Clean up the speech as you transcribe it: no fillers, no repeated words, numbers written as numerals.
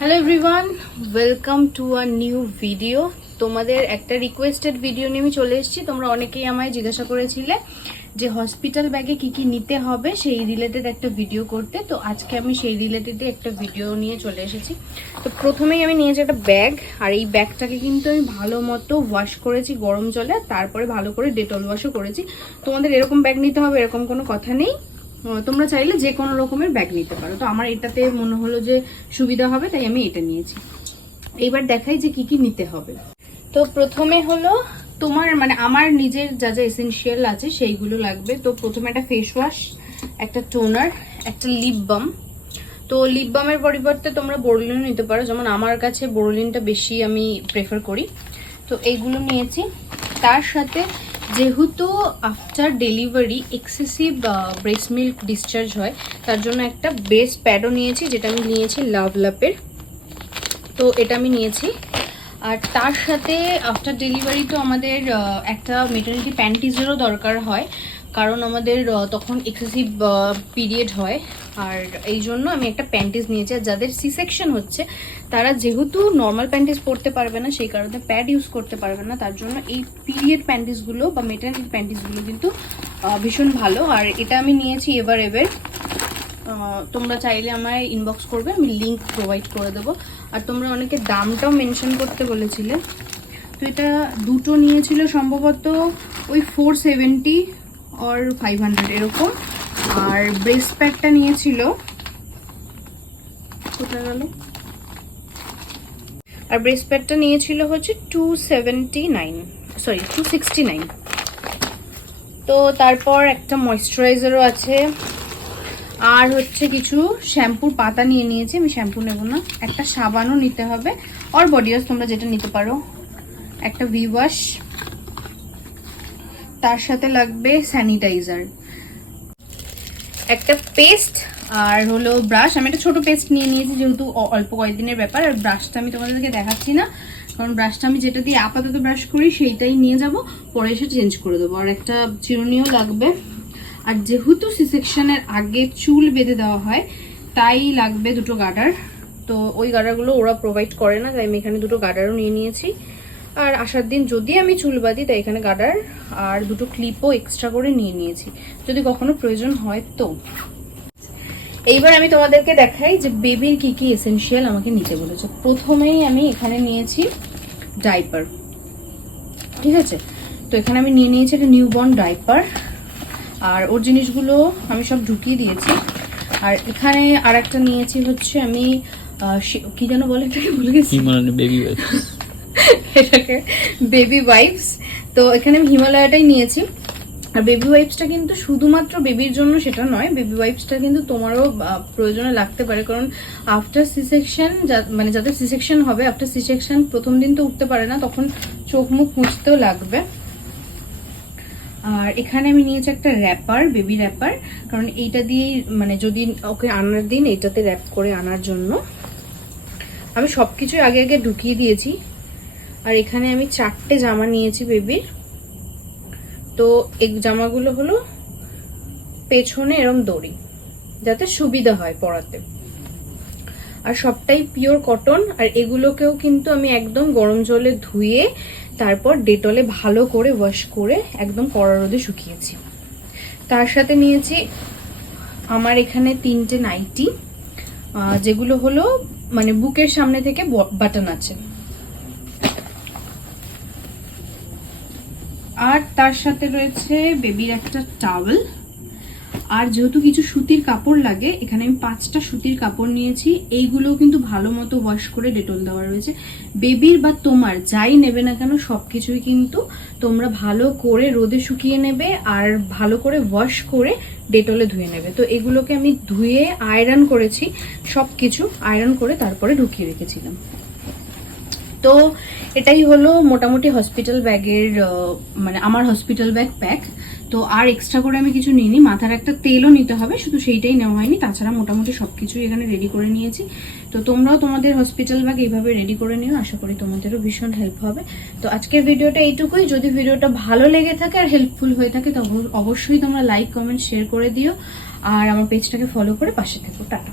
Hello everyone, welcome to a new video. তোমাদের একটা requested video নিয়ে আমি চলে এসেছি। তোমরা অনেকেই আমায় জিজ্ঞাসা করেছিলে যে হসপিটাল ব্যাগে কি কি নিতে হবে সেই রিলেটেড একটা ভিডিও করতে। তো আজকে আমি সেই রিলেটেডে একটা ভিডিও নিয়ে চলে এসেছি। তো প্রথমেই আমি নিয়েছি একটা ব্যাগ, আর এই ব্যাগটাকে কিন্তু আমি ভালো মতো ওয়াশ করেছি গরম জলে, তারপরে ভালো করে ডেটল ওয়াশও করেছি। তোমাদের এরকম ব্যাগ নিতে হবে এরকম কোনো কথা নেই, তোমরা চাইলে যে কোনো রকমের ব্যাগ নিতে পারো। তো আমার এটাতে মনে হলো যে সুবিধা হবে, তাই আমি এটা নিয়েছি। এইবার দেখাই যে কি কি নিতে হবে। তো প্রথমে হলো তোমার আমার নিজের যা যা এসেনশিয়াল আছে সেইগুলো লাগবে। তো প্রথমে একটা ফেস ওয়াশ, একটা টোনার, একটা লিপ বাম। তো লিপ বামের পরিবর্তে তোমরা বোরোলিন নিতে পারো, যেমন আমার কাছে বোরোলিনটা বেশি আমি প্রেফার করি। তো এইগুলো নিয়েছি। তার সাথে যেহেতু after delivery excessive breast milk discharge হয়, তার জন্য একটা ব্রেস্ট প্যাডও নিয়েছি, যেটা আমি নিয়েছি লাভলাপের। তো এটা আমি নিয়েছি। আর তার সাথে আফটার ডেলিভারি তো আমাদের একটা মেটার্নিটি প্যান্টিজেরও দরকার হয়, কারণ আমাদের তখন এক্সেসিভ পিরিয়ড হয়। আর এই জন্য আমি একটা প্যান্টিজ নিয়েছি। আর যাদের সি সেকশন হচ্ছে তারা যেহেতু নর্মাল প্যান্টিজ পরতে পারবে না, সেই কারণে প্যাড ইউজ করতে পারবে না, তার জন্য এই পিরিয়ড প্যান্টিজগুলো বা মেটার্নিটি প্যান্টিজগুলো কিন্তু ভীষণ ভালো। আর এটা আমি নিয়েছি এবার তোমরা চাইলে আমায় ইনবক্স করবে, আমি লিঙ্ক প্রোভাইড করে দেবো। আর তোমরা অনেকে দামটাও মেনশন করতে বলেছিলে। তো এটা দুটো নিয়েছিল সম্ভবত ওই 470 আর 500 এরকম। আর ব্রেস্ট প্যাডটা নিয়েছিল কোথায় গেল, আর ব্রেস্ট প্যাডটা নিয়েছিল হচ্ছে 269। তো তারপর একটা ময়েশ্চারাইজারও আছে, আর হচ্ছে কিছু শ্যাম্পুর পাতা নিয়ে নিয়েছি। আমি শ্যাম্পু নেব না। একটা সাবানও নিতে হবে, আর বডি ওয়াশ তোমরা যেটা নিতে পারো। একটা ভি ওয়াশ, তার সাথে লাগবে স্যানিটাইজার, একটা পেস্ট, আর হলো ব্রাশ। আমি একটা ছোট পেস্ট নিয়ে নিয়েছি যেহেতু অল্প কয়েকদিনের ব্যাপার। আর ব্রাশটা আমি তোমাদেরকে দেখাচ্ছি না, কারণ ব্রাশটা আমি যেটা দিয়ে আপাতত ব্রাশ করি সেইটাই নিয়ে যাব, পরে এসে চেঞ্জ করে দেবো। আর একটা চিরুনিও লাগবে। আর যেহেতু সি সেকশনের আগে চুল বেঁধে দেওয়া হয়, তাই লাগবে দুটো গার্ডার। তো ওই গার্ডারগুলো ওরা প্রোভাইড করে না, তাই আমি এখানে দুটো গার্ডারও নিয়ে নিয়েছি। আর আসার দিন যদি আমি চুল বাঁধি, তাই এখানে গার্ডার আর দুটো ক্লিপও এক্সট্রা করে নিয়ে নিয়েছি, যদি কখনো প্রয়োজন হয়। তো এইবার আমি তোমাদেরকে দেখাই যে বেবির কি কি এসেনশিয়াল আমাকে নিতে বলেছে। প্রথমেই আমি এখানে নিয়েছি ডাইপার, ঠিক আছে। তো এখানে আমি নিয়ে নিয়েছি একটা নিউবর্ন ডাইপার, আর ওর জিনিসগুলো আমি সব ঢুকিয়ে দিয়েছি। আর এখানে আর একটা নিয়েছি হচ্ছে আমি কি যেন বলে, ভুলে গেছি, এটাকে বেবি ওয়াইপস। তো এখানে আমি হিমালয়াটাই নিয়েছি। আর বেবি ওয়াইপসটা কিন্তু শুধুমাত্র বেবির জন্য সেটা নয়, বেবি ওয়াইপসটা কিন্তু তোমারও প্রয়োজনে লাগতে পারে, কারণ আফটার সি সেকশন যাদের সি সেকশন হবে, আফটার সি সেকশন প্রথম দিন তো উঠতে পারে না, তখন চোখ মুখ মুছতেও লাগবে। আর এখানে আমি নিয়েছি একটা র্যাপার, বেবি র্যাপার, কারণ এইটা দিয়েই যদি ওকে আনার দিন এইটাতে র্যাপ করে আনার জন্য। আমি সবকিছু আগে আগে ঢুকিয়ে দিয়েছি। আর এখানে আমি 4টে জামা নিয়েছি বেবির। তো এই জামাগুলো হলো পেছনে এরম দড়ি, যাতে সুবিধা হয় পরাতে। আর সবটাই পিওর কটন। আর এগুলোকেও কিন্তু আমি একদম গরম জলে ধুয়ে তারপর ডেটলে ভালো করে ওয়াশ করে একদম কড়া রোদে শুকিয়েছি। তার সাথে নিয়েছি আমার এখানে 3টে নাইটি, যেগুলো হলো বুকের সামনে থেকে বাটন আছে। আর তার সাথে রয়েছে বেবির একটা টাওয়েল। আর যেহেতু কিছু সুতির কাপড় লাগে, এখানে আমি 5টা সুতির কাপড় নিয়েছি। এইগুলোও কিন্তু ভালো মতো ওয়াশ করে ডেটল দেওয়া রয়েছে। বেবির বা তোমার যাই নেবে না কেন সবকিছুই কিন্তু তোমরা ভালো করে রোদে শুকিয়ে নেবে, আর ভালো করে ওয়াশ করে ডেটলে ধুয়ে নেবে। তো এগুলোকে আমি ধুয়ে আয়রন করেছি, সবকিছু আয়রন করে তারপরে ঢুকিয়ে রেখেছিলাম। তো এটাই হলো মোটামুটি হসপিটাল ব্যাগের আমার হসপিটাল ব্যাগ প্যাক। তো আর এক্সট্রা করে আমি কিছু নিইনি। মাথার একটা তেলও নিতে হবে, শুধু সেইটাই নেওয়া হয়নি। তাছাড়া মোটামুটি সবকিছুই এখানে রেডি করে নিয়েছি। তো তোমরাও তোমাদের হসপিটাল ব্যাগ এইভাবে রেডি করে নিও, আশা করি তোমাদেরও ভীষণ হেল্প হবে। তো আজকের ভিডিওটা এইটুকুই। যদি ভিডিওটা ভালো লেগে থাকে আর হেল্পফুল হয়ে থাকে, তো অবশ্যই তোমরা লাইক, কমেন্ট, শেয়ার করে দিও। আর আমার পেজটাকে ফলো করে পাশে থেকো। টাটা।